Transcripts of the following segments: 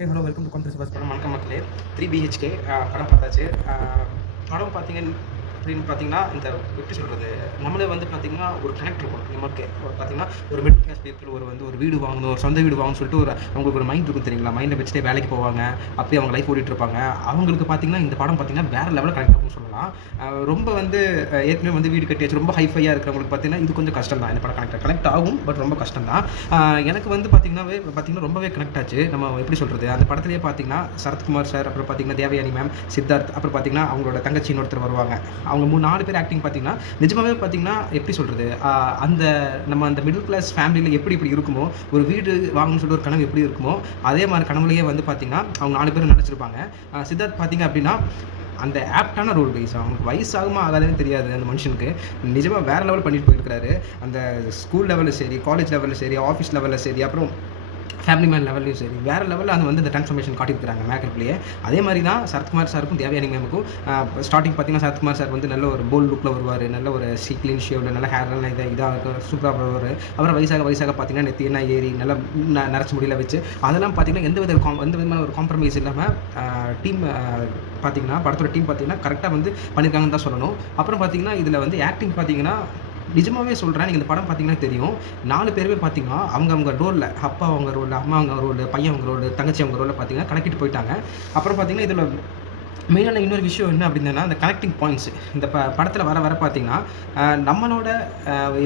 Hello welcome to conference bus படம் வணக்கம் மக்களே. 3 BHK படம் பார்த்தாச்சு. படம் பார்த்தீங்கன்னு அப்படின்னு பார்த்தீங்கன்னா, இந்த எப்படி சொல்கிறது, நம்மளே வந்து பார்த்தீங்கன்னா ஒரு கனெக்ட் இருக்கும் நமக்கு. ஒரு பார்த்தீங்கன்னா ஒரு மிடில் கிளாஸ் பீப்புள் ஒரு வீடு வாங்கணும், ஒரு சொந்த வீடு வாங்கணும்னு சொல்லிட்டு அவங்களுக்கு ஒரு மைண்ட் இருக்கும் தெரியுங்களா. மைண்டில் வச்சுட்டே வேலைக்கு போவாங்க, அப்படியே அவங்க லைஃப் ஓடிட்டு இருப்பாங்க. அவங்களுக்கு பார்த்தீங்கன்னா இந்த படம் பார்த்தீங்கன்னா வேறு லெவலில் கனெக்ட் ஆகும்னு சொல்லலாம். ரொம்ப ஏற்கனவே வீடு கட்டியாச்சு ரொம்ப ஹைஃபையாக இருக்கிறவங்களுக்கு பார்த்தீங்கன்னா இது கொஞ்சம் கஷ்டம் தான். இந்த படம் கனெக்ட் ஆகும், பட் ரொம்ப கஷ்டம் தான். எனக்கு பார்த்தீங்கன்னா ரொம்பவே கனெக்ட் ஆச்சு. நம்ம எப்படி சொல்கிறது, அந்த படத்துலேயே பார்த்தீங்கன்னா சரத்குமார் சார், அப்புறம் பார்த்தீங்கன்னா தேவயானி மேம், சித்தார்த், அப்புறம் பார்த்தீங்கன்னா அவங்களோட தங்கச்சின்னு ஒருத்தர் வருவாங்க. அவங்க 4 பேர் ஆக்டிங் பார்த்தீங்கன்னா நிஜமாவே பார்த்தீங்கன்னா எப்படி சொல்கிறது, அந்த மிடில் கிளாஸ் ஃபேமிலியில் எப்படி இருக்குமோ, ஒரு வீடு வாங்கணும்னு சொல்லிட்டு ஒரு கனவு எப்படி இருக்குமோ, அதே மாதிரி கனவுலையே பார்த்தீங்கன்னா அவங்க 4 பேரும் நினச்சிருப்பாங்க. சித்தார்த் பார்த்தீங்க அப்படின்னா அந்த ஆப்டான ரோல் அவங்களுக்கு வயசாகுமா ஆகாதுன்னு தெரியாது. அந்த மனுஷனுக்கு நிஜமாக வேறு லெவல் பண்ணிட்டு போயிருக்கிறாரு. அந்த ஸ்கூல் லெவலில் சரி, காலேஜ் லெவலில் சரி, ஆஃபீஸ் லெவலில் சரி, அப்புறம் ஃபேமிலி மேன் லெவல்லையும் சரி, வேறு லெவலில் இந்த ட்ரான்ஸ்ஃபர்மேஷன் காட்டியிருக்கிறாங்க மேக்கப்லேயே. அதே மாதிரி தான் சரத்குமார் சாருக்கும் தேவயானி மேமுக்கும். ஸ்டார்டிங் பார்த்தீங்கன்னா சரத்குமார் சார் நல்ல ஒரு போல்ட் லுக்கில் வருவார், நல்ல ஒரு க்ளீன் ஷேவ்ல, நல்ல ஹேர்லாம் இதாக இருக்கும், சூப்பராக வருவார். அப்புறம் வயசாக பார்த்தீங்கன்னா நெத்தியெல்லாம் ஏறி நல்லா நரைச்சி முடியல வச்சு, அதெல்லாம் பார்த்தீங்கன்னா எந்த விதமான ஒரு காம்ப்ரமைஸ் இல்லாமல் டீம் பார்த்தீங்கன்னா படத்தோட டீம் பார்த்தீங்கன்னா கரெக்டாக பண்ணியிருக்காங்கன்னு தான் சொல்லணும். அப்புறம் பார்த்தீங்கன்னா இதில் ஆக்டிங் பார்த்தீங்கன்னா நிஜமாவே சொல்கிறேன், நீங்கள் இந்த படம் பார்த்தீங்கன்னா தெரியும். 4 பேருமே பார்த்தீங்கன்னா அவங்க ரோலில், அப்பா அவங்க ரோல், அம்மா அவங்க ரோல், பையன் அவங்க ரோல், தங்கச்சி அவங்க ரோலில் பார்த்தீங்கன்னா கனெக்டிட்டு போயிட்டாங்க. அப்புறம் பார்த்தீங்கன்னா இதில் மெயினான இன்னொரு விஷயம் என்ன அப்படின்னா, அந்த கனெக்டிங் பாயிண்ட்ஸ் இந்த படத்தில் வர பார்த்தீங்கன்னா நம்மளோட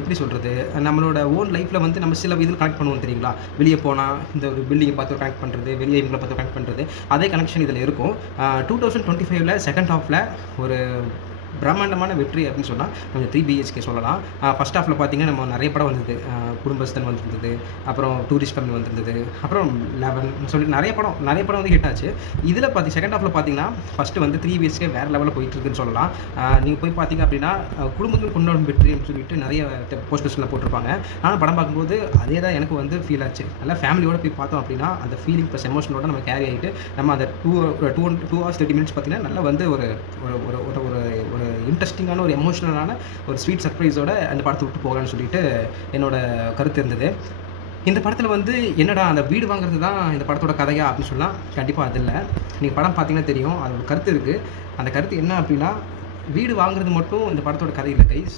எப்படி சொல்கிறது, நம்மளோட ஓன் லைஃப்பில் நம்ம சில இதில் கனெக்ட் பண்ணுவோம் தெரியுங்களா. வெளியே போனால் இந்த ஒரு பில்டிங்கை பார்த்து கனெக்ட் பண்ணுறது, வெளியே இவங்களை பார்த்து கனெக்ட் பண்ணுறது, அதே கனெக்ஷன் இதில் இருக்கும். 2025 செகண்ட் ஹாஃபில் ஒரு பிரம்மாண்டமான வெற்றி அப்படின்னு சொன்னால் கொஞ்சம் 3 BHK சொல்லலாம். ஃபஸ்ட் ஹாஃபில் பார்த்தீங்கன்னா நம்ம நிறைய படம் வந்தது. குடும்பஸ்தன் வந்திருந்தது, அப்புறம் டூரிஸ்ட் ஃபேமிலி வந்திருந்தது, அப்புறம் 11 சொல்லிட்டு நிறைய படம் ஹிட் ஆச்சு. இதில் செகண்ட் ஹாஃபில் பார்த்தீங்கன்னா ஃபஸ்ட்டு 3 BHK வேறு லெவலில் போயிட்டுருக்குன்னு சொல்லலாம். நீங்கள் போய் பார்த்தீங்க அப்படின்னா குடும்பங்கள் கொண்டாடும் வெற்றின்னு சொல்லிட்டு நிறைய போஸ்டர்ஸ்லாம் போட்டிருப்பாங்க. ஆனால் படம் பார்க்கும்போது அதே தான் எனக்கு ஃபீல் ஆச்சு. நல்லா ஃபேமிலியோடு போய் பார்த்தோம் அப்படின்னா அந்த ஃபீலிங் ப்ளஸ் எமோஷனோட நம்ம கேரி ஆகிட்டு நம்ம அந்த 2 hours 30 minutes பார்த்தீங்கன்னா நல்லா ஒரு இன்ட்ரெஸ்டிங்கான ஒரு எமோஷனலான ஒரு ஸ்வீட் சர்ப்ரைஸோட அந்த படத்தை விட்டு போகலான்னு சொல்லிட்டு என்னோட கருத்து இருந்தது. இந்த படத்தில் என்னடா அந்த வீடு வாங்குறது தான் இந்த படத்தோட கதையா அப்படின்னு சொன்னால் கண்டிப்பாக அது இல்லை. நீங்கள் படம் பார்த்தீங்கன்னா தெரியும், அது ஒரு கருத்து இருக்குது. அந்த கருத்து என்ன அப்படின்னா, வீடு வாங்குறது மட்டும் இந்த படத்தோட கதை இல்லை கைஸ்.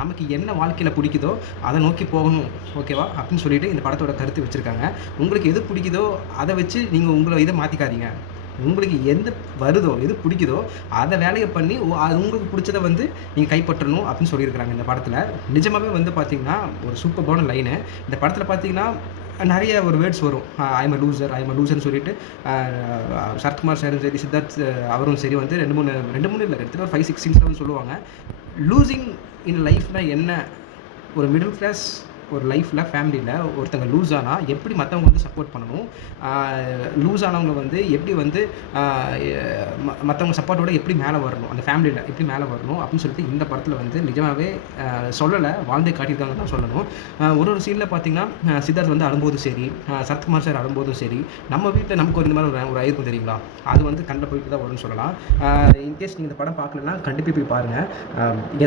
நமக்கு என்ன வாழ்க்கையில் பிடிக்குதோ அதை நோக்கி போகணும், ஓகேவா அப்படின்னு சொல்லிட்டு இந்த படத்தோட கருத்து வச்சுருக்காங்க. உங்களுக்கு எது பிடிக்குதோ அதை வச்சு நீங்கள் உங்களை இதை மாற்றிக்காதீங்க. உங்களுக்கு எது வருதோ, எது பிடிக்குதோ அதை வேலையை பண்ணி அது உங்களுக்கு பிடிச்சதை நீங்கள் கைப்பற்றணும் அப்படின்னு சொல்லியிருக்கிறாங்க இந்த படத்தில். நிஜமாகவே பார்த்தீங்கன்னா ஒரு சூப்பர்பான லைனு இந்த படத்தில். பார்த்தீங்கன்னா நிறைய ஒரு வேர்ட்ஸ் வரும். ஐம் அ லூசர்னு சொல்லிட்டு சரத்குமார் சாரும் சரி, சித்தார்த் அவரும் சரி 2-3 இல்லை, எடுத்துகிட்டு ஒரு 5-6 சீன்ஸில் சொல்லுவாங்க. லூசிங் இன் லைஃப்னால் என்ன, ஒரு மிடில் கிளாஸ் ஒரு லைஃப்பில் ஃபேமிலியில் ஒருத்தங்க லூஸ் ஆனால் எப்படி மற்றவங்க சப்போர்ட் பண்ணணும், லூஸ் ஆனவங்க எப்படி மற்றவங்க சப்போர்ட்டோட எப்படி மேலே வரணும், அந்த ஃபேமிலியில் எப்படி மேலே வரணும் அப்படின்னு சொல்லிட்டு இந்த படத்தில் நிஜமாகவே சொல்லலை, வாழ்ந்தே காட்டியிருக்காங்கன்னு தான் சொல்லணும். ஒரு சீனில் பார்த்தீங்கன்னா சித்தார்த் அழும்போதும் சரி, சரத்குமார் சார் அழும்போதும் சரி, நம்ம வீட்டில் நமக்கு இந்த மாதிரி ஒரு ஆயிருக்கும் தெரியுங்களா, அது கண்ட போயிட்டு தான் வரும்னு சொல்லலாம். இன்கேஸ் நீங்கள் இந்த படம் பார்க்கலன்னா கண்டிப்பாக போய் பாருங்கள்.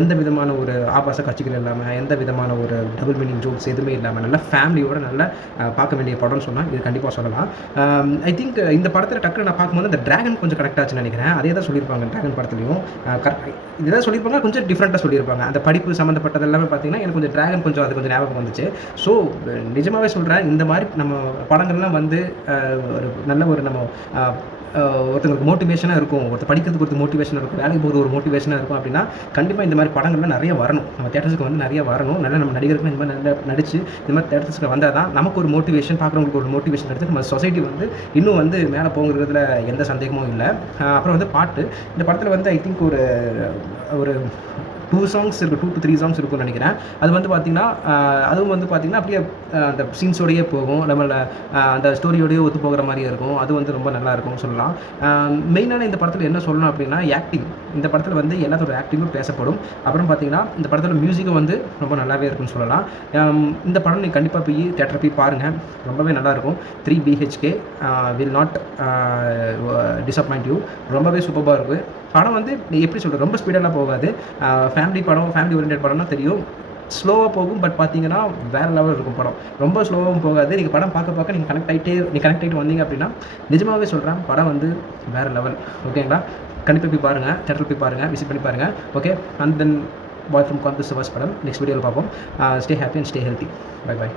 எந்த விதமான ஒரு ஆபாச காட்சிகள் இல்லாமல், எந்த விதமான ஒரு டபுள் மீனிங் ஜோக்ஸ் எதுவுமே இல்லாமல் நல்லா ஃபேமிலியோட நல்லா பார்க்க வேண்டிய படம்னு சொன்னால் இது கண்டிப்பாக சொல்லலாம். ஐ திங்க் இந்த படத்தில் டக்குனு நான் பார்க்கும்போது அந்த டிராகன் கொஞ்சம் கரெக்ட் ஆச்சுன்னு நினைக்கிறேன். அதே தான் சொல்லியிருப்பாங்க டிராகன் படத்துலையும். இதுதான் சொல்லியிருப்பாங்க, கொஞ்சம் டிஃப்ரெண்ட்டாக சொல்லியிருப்பாங்க. அந்த படிப்பு சம்மந்தப்பட்டது எல்லாமே பார்த்தீங்கன்னா எனக்கு கொஞ்சம் டிராகன் அது கொஞ்சம் ஞாபகம் வந்துச்சு. ஸோ நிஜமாகவே சொல்கிறேன், இந்த மாதிரி நம்ம படங்கள்லாம் ஒரு நல்ல ஒரு நம்ம ஒருத்தங்களுக்கு மோட்டிவேஷனாக இருக்கும், ஒருத்தர் படிக்கிறதுக்கு ஒரு மோட்டிவேஷனாக இருக்கும், வேலைக்கு போகிறது ஒரு மோட்டிவேஷனாக இருக்கும் அப்படின்னா கண்டிப்பாக இந்த மாதிரி படங்கள்லாம் நிறைய வரணும். நம்ம தேட்டர்ஸுக்கு நிறைய வரணும். நல்லா நம்ம நடிகர்கள் இந்த மாதிரி நல்லா நடித்து இந்த மாதிரி தேட்டர்ஸுக்கு வந்தால் தான் நமக்கு ஒரு மோட்டிவேஷன், பார்க்குறவங்களுக்கு ஒரு மோட்டிவேஷன் எடுத்து நம்ம சொசைட்டி இன்னும் மேலே போகிறதுல எந்த சந்தேகமும் இல்லை. அப்புறம் பாட்டு இந்த படத்தில் ஐ திங்க் ஒரு 2 songs இருக்குது, 2 to 3 songs இருக்கும்னு நினைக்கிறேன். அது பார்த்தீங்கன்னா அதுவும் பார்த்தீங்கன்னா அப்படியே அந்த சீன்ஸோடையே போகும், நம்மள அந்த ஸ்டோரியோடையே ஒத்து போகிற மாதிரியே இருக்கும். அது ரொம்ப நல்லா இருக்கும்னு சொல்லலாம். மெயினான இந்த படத்தில் என்ன சொல்லணும் அப்படின்னா ஆக்டிங். இந்த படத்தில் எல்லாத்தோட ஆக்டிங்கும் பேசப்படும். அப்புறம் பார்த்தீங்கன்னா இந்த படத்தில் மியூசிக்கும் ரொம்ப நல்லாவே இருக்குன்னு சொல்லலாம். இந்த படம் நீங்கள் கண்டிப்பாக போய் தேட்டரில் போய் பாருங்கள், ரொம்பவே நல்லாயிருக்கும். 3 BHK will not disappoint you. ரொம்பவே சூப்பராக இருக்குது படம். எப்படி சொல்கிறது, ரொம்ப ஸ்பீடெல்லாம் போகாது. ஃபேமிலி ஓரியன்டட் படம்னா தெரியும். ஸ்லோவாக போகும். பட் பார்த்தீங்கன்னா வேறு லெவல் இருக்கும் படம். ரொம்ப ஸ்லோவாகவும் போகாது. நீங்கள் படம் பார்க்க நீங்கள் கனெக்ட் ஆகிட்டு வந்தீங்க அப்படின்னா நிஜமாகவே சொல்கிறேன், படம் வந்து வேறு லெவல். ஓகேங்களா? கண்டிப்பாக போய் பாருங்கள், தேட்டரில் போய் பாருங்கள், விசிட் பண்ணி பாருங்கள். Okay, and then bye from conquest படம் நெக்ஸ்ட் வீடியோவில் பார்ப்போம். Stay happy and stay healthy. Bye bye.